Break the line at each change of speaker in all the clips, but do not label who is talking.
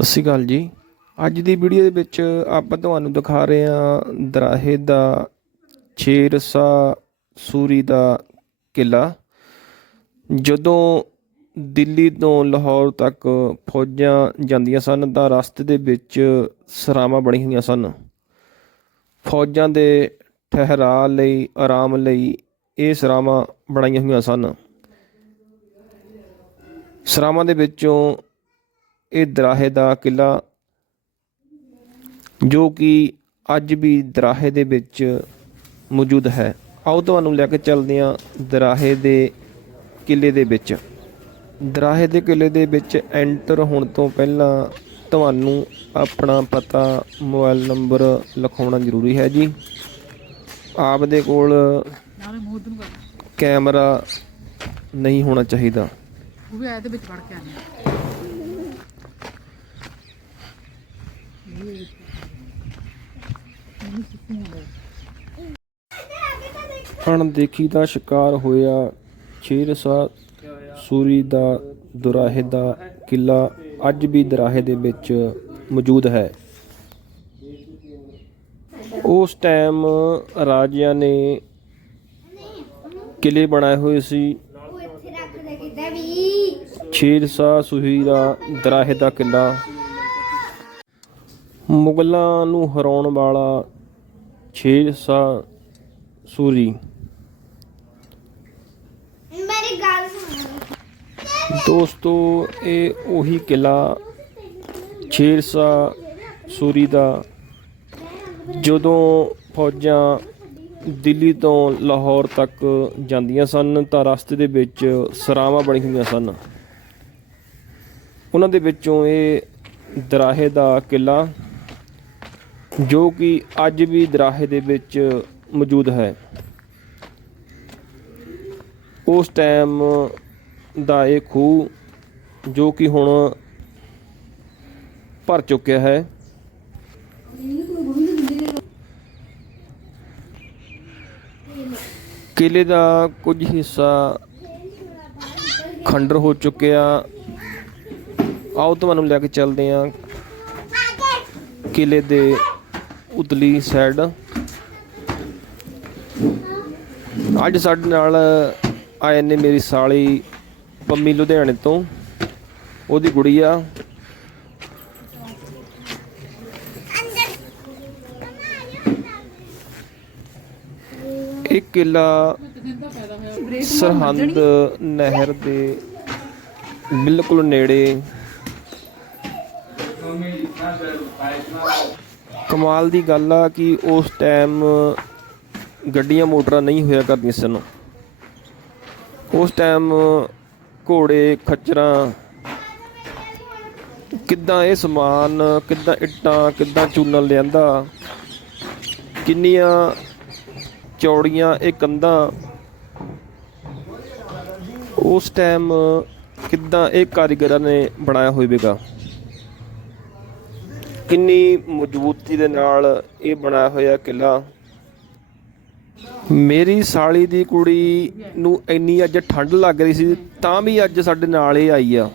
ਸਤਿ ਸ਼੍ਰੀ ਅਕਾਲ ਜੀ। ਅੱਜ ਦੀ ਵੀਡੀਓ ਦੇ ਵਿੱਚ ਆਪਾਂ ਤੁਹਾਨੂੰ ਦਿਖਾ ਰਹੇ ਹਾਂ ਦਰਾਹੇ ਦਾ ਛੇਰਸਾ ਸੂਰੀ ਦਾ ਕਿਲਾ। ਜਦੋਂ ਦਿੱਲੀ ਤੋਂ ਲਾਹੌਰ ਤੱਕ ਫੌਜਾਂ ਜਾਂਦੀਆਂ ਸਨ ਤਾਂ ਰਸਤੇ ਦੇ ਵਿੱਚ ਸਰਾਵਾਂ ਬਣੀ ਹੋਈਆਂ ਸਨ। ਫੌਜਾਂ ਦੇ ਠਹਿਰਾਅ ਲਈ, ਆਰਾਮ ਲਈ ਇਹ ਸਰਾਵਾਂ ਬਣਾਈਆਂ ਹੋਈਆਂ ਸਨ। ਸਰਾਵਾਂ ਦੇ ਵਿੱਚੋਂ ਇਹ ਦਰਾਹੇ ਦਾ ਕਿਲਾ, ਜੋ ਕਿ ਅੱਜ ਵੀ ਦਰਾਹੇ ਦੇ ਵਿੱਚ ਮੌਜੂਦ ਹੈ। ਆਓ ਤੁਹਾਨੂੰ ਲੈ ਕੇ ਚੱਲਦੇ ਹਾਂ ਦਰਾਹੇ ਦੇ ਕਿਲੇ ਦੇ ਵਿੱਚ। ਦਰਾਹੇ ਦੇ ਕਿਲੇ ਦੇ ਵਿੱਚ ਐਂਟਰ ਹੋਣ ਤੋਂ ਪਹਿਲਾਂ ਤੁਹਾਨੂੰ ਆਪਣਾ ਪਤਾ ਮੋਬਾਈਲ ਨੰਬਰ ਲਿਖਾਉਣਾ ਜ਼ਰੂਰੀ ਹੈ ਜੀ। ਆਪ ਦੇ ਕੋਲ ਕੈਮਰਾ ਨਹੀਂ ਹੋਣਾ ਚਾਹੀਦਾ।
ਉਹ ਵੀ ਆਏ ਤੇ ਵਿੱਚ ਵੜ ਕੇ ਆਨੇ
ਅਣਦੇਖੀ ਦਾ ਸ਼ਿਕਾਰ ਹੋਇਆ ਛੇਰਸਾ, ਸੂਰੀ ਦਾ ਦੁਰਾਹੇ ਦਾ ਕਿਲਾ ਅੱਜ ਵੀ ਦੁਰਾਹੇ ਦੇ ਵਿੱਚ ਮੌਜੂਦ ਹੈ। ਉਸ ਟਾਈਮ ਰਾਜਿਆਂ ਨੇ ਕਿਲੇ ਬਣਾਏ ਹੋਏ ਸੀ।
ਉਹ ਇੱਥੇ ਦਾ
ਦਰਾਹੇ ਦਾ ਕਿਲਾ ਮੁਗਲਾਂ ਨੂੰ ਹਰਾਉਣ ਵਾਲਾ ਛੇਰਸਾ ਸੂਰੀ।
ਮੇਰੀ ਗੱਲ ਸੁਣੋ।
ਦੋਸਤੋ ਇਹ ਉਹੀ ਕਿਲਾ ਛੇਰਸਾ ਸੂਰੀ ਦਾ ਜਦੋਂ ਫੌਜਾਂ ਦਿੱਲੀ ਤੋਂ ਲਾਹੌਰ ਤੱਕ ਜਾਂਦੀਆਂ ਸਨ ਤਾਂ ਰਸਤੇ ਦੇ ਵਿੱਚ ਸਰਾਵਾਂ ਬਣੀਆਂ ਹੋਈਆਂ ਸਨ। ਉਹਨਾਂ ਦੇ ਵਿੱਚੋਂ ਇਹ ਦਰਾਹੇ ਦਾ ਕਿਲਾ ਜੋ ਕਿ ਅੱਜ ਵੀ ਦਰਾਹੇ ਦੇ ਵਿੱਚ ਮੌਜੂਦ ਹੈ। ਉਸ ਟਾਈਮ ਦਾ ਇਹ ਖੂਹ ਜੋ ਕਿ ਹੁਣ ਭਰ ਚੁੱਕਿਆ ਹੈ। ਕਿਲੇ ਦਾ ਕੁਝ ਹਿੱਸਾ ਖੰਡਰ ਹੋ ਚੁੱਕਿਆ। ਆਓ ਤੁਹਾਨੂੰ ਲੈ ਕੇ ਚੱਲਦੇ ਹਾਂ। ਕਿਲੇ ਦੇ ਉਤਲੀ ਸਾਈਡ ਅੱਜ ਸਾਡੇ ਨਾਲ ਆਏ ਨੇ ਮੇਰੀ ਸਾਲੀ ਪੰਮੀ ਲੁਧਿਆਣੇ ਤੋਂ। ਉਹਦੀ ਗੁੜੀਆ ਇਹ ਕਿਲਾ ਸਰਹੰਦ ਨਹਿਰ ਦੇ ਬਿਲਕੁਲ ਨੇੜੇ। ਕਮਾਲ ਦੀ ਗੱਲ ਆ ਕਿ ਉਸ ਟਾਈਮ ਗੱਡੀਆਂ ਮੋਟਰਾਂ ਨਹੀਂ ਹੋਇਆ ਕਰਦੀਆਂ ਸਨ। ਉਸ ਟਾਈਮ ਘੋੜੇ ਖੱਚਰਾਂ ਕਿੱਦਾਂ ਇਹ ਸਮਾਨ, ਕਿੱਦਾਂ ਇੱਟਾਂ, ਕਿੱਦਾਂ ਚੂਨਾ ਲਿਆਂਦਾ, ਕਿੰਨੀਆਂ ਚੌੜੀਆਂ ਇਹ ਕੰਧਾਂ, ਉਸ ਟਾਈਮ ਕਿੱਦਾਂ ਇਹ ਕਾਰੀਗਰਾਂ ਨੇ ਬਣਾਇਆ ਹੋਵੇਗਾ। ਕਿੰਨੀ ਮਜ਼ਬੂਤੀ ਦੇ ਨਾਲ ਇਹ ਬਣਾਇਆ ਹੋਇਆ ਕਿਲਾ ਮੇਰੀ ਸਾਲੀ ਦੀ ਕੁੜੀ ਨੂੰ ਇੰਨੀ ਅੱਜ ਠੰਡ ਲੱਗ ਰਹੀ ਸੀ, ਤਾਂ ਵੀ ਅੱਜ ਸਾਡੇ ਨਾਲ ਇਹ ਆਈ ਆ।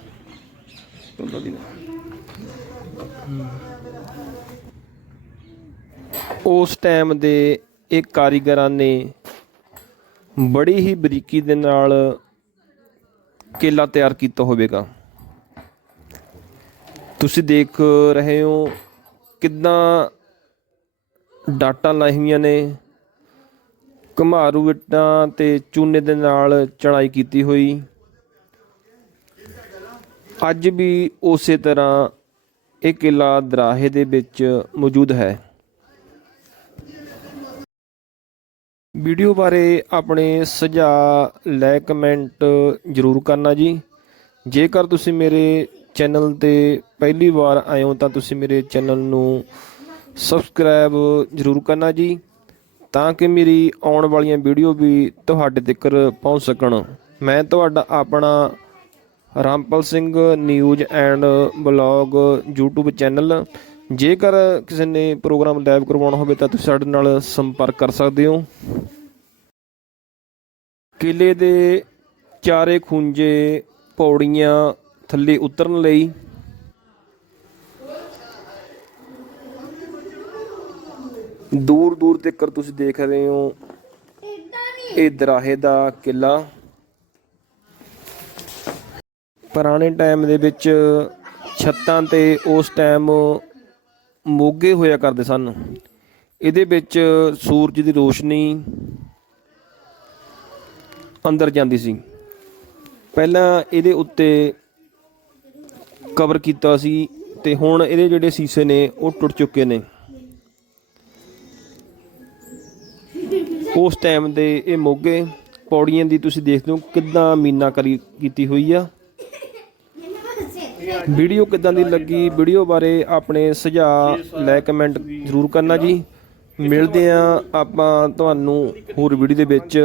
ਉਸ ਟਾਈਮ ਦੇ ਇਹ ਕਾਰੀਗਰਾਂ ਨੇ ਬੜੀ ਹੀ ਬਰੀਕੀ ਦੇ ਨਾਲ ਕੇਲਾ ਤਿਆਰ ਕੀਤਾ ਹੋਵੇਗਾ। ਤੁਸੀਂ ਦੇਖ ਰਹੇ ਹੋ ਕਿੱਦਾਂ ਡਾਟਾਂ ਲਾਈਆਂ ਨੇ, ਘਮਾਰੂ ਇੱਟਾਂ ਤੇ ਚੂਨੇ ਦੇ ਨਾਲ ਚੜਾਈ ਕੀਤੀ ਹੋਈ। ਅੱਜ ਵੀ ਉਸੇ ਤਰ੍ਹਾਂ ਇਹ ਕਿਲਾ ਦਰਾਹੇ ਦੇ ਵਿੱਚ ਮੌਜੂਦ ਹੈ। ਵੀਡੀਓ ਬਾਰੇ ਆਪਣੇ ਸੁਝਾਅ ਲੈ ਕਮੈਂਟ ਜ਼ਰੂਰ ਕਰਨਾ ਜੀ। ਜੇਕਰ ਤੁਸੀਂ ਮੇਰੇ ਚੈਨਲ ਤੇ ਪਹਿਲੀ ਵਾਰ ਆਏ ਹੋ ਤਾਂ ਤੁਸੀਂ ਮੇਰੇ ਚੈਨਲ ਨੂੰ ਸਬਸਕ੍ਰਾਈਬ ਜ਼ਰੂਰ ਕਰਨਾ ਜੀ, ਤਾਂ ਕਿ ਮੇਰੀ ਆਉਣ ਵਾਲੀਆਂ ਵੀਡੀਓ ਵੀ ਤੁਹਾਡੇ ਤੱਕ ਪਹੁੰਚ ਸਕਣ। ਮੈਂ ਤੁਹਾਡਾ ਆਪਣਾ Rampal Singh news and blog YouTube channel ਜੇਕਰ ਕਿਸੇ ਨੇ ਪ੍ਰੋਗਰਾਮ ਲਾਈਵ ਕਰਵਾਉਣਾ ਹੋਵੇ ਤਾਂ ਤੁਸੀਂ ਸਾਡੇ ਨਾਲ ਸੰਪਰਕ ਕਰ ਸਕਦੇ ਹੋ। ਕਿਲੇ ਦੇ ਚਾਰੇ ਖੁੰਝੇ, ਪੌੜੀਆਂ ਥੱਲੇ ਉਤਰਨ ਲਈ। ਦੂਰ ਦੂਰ ਤੱਕ ਤੁਸੀਂ ਦੇਖ ਰਹੇ ਹੋ ਇਹ ਦਰਾਹੇ ਦਾ ਕਿਲਾ। ਪੁਰਾਣੇ ਟਾਈਮ ਦੇ ਵਿੱਚ ਛੱਤਾਂ ਤੇ ਉਸ ਟਾਈਮ ਮੋਗੇ ਹੋਇਆ ਕਰਦੇ ਸਨ। ਇਹਦੇ ਵਿੱਚ ਸੂਰਜ ਦੀ ਰੋਸ਼ਨੀ ਅੰਦਰ ਜਾਂਦੀ ਸੀ। ਪਹਿਲਾਂ ਇਹਦੇ ਉੱਤੇ ਕਵਰ ਕੀਤਾ ਸੀ ਤੇ ਹੁਣ ਇਹਦੇ ਜਿਹੜੇ ਸੀਸੇ ਨੇ, ਉਹ ਟੁੱਟ ਚੁੱਕੇ ਨੇ। ਉਸ ਟਾਈਮ ਦੇ ਇਹ ਮੋਗੇ ਪੌੜੀਆਂ ਦੀ ਤੁਸੀਂ ਦੇਖਦੇ ਹੋ ਕਿੱਦਾਂ ਮੀਨਾ ਕਰੀ ਕੀਤੀ ਹੋਈ ਆ। ਵੀਡੀਓ ਕਿੱਦਾਂ ਦੀ ਲੱਗੀ, ਵੀਡੀਓ ਬਾਰੇ ਆਪਣੇ ਸੁਝਾਅ ਲੈ ਕਮੈਂਟ ਜ਼ਰੂਰ ਕਰਨਾ ਜੀ। ਮਿਲਦੇ ਆ ਆਪਾਂ ਤੁਹਾਨੂੰ ਹੋਰ ਵੀਡੀਓ ਦੇ ਵਿੱਚ।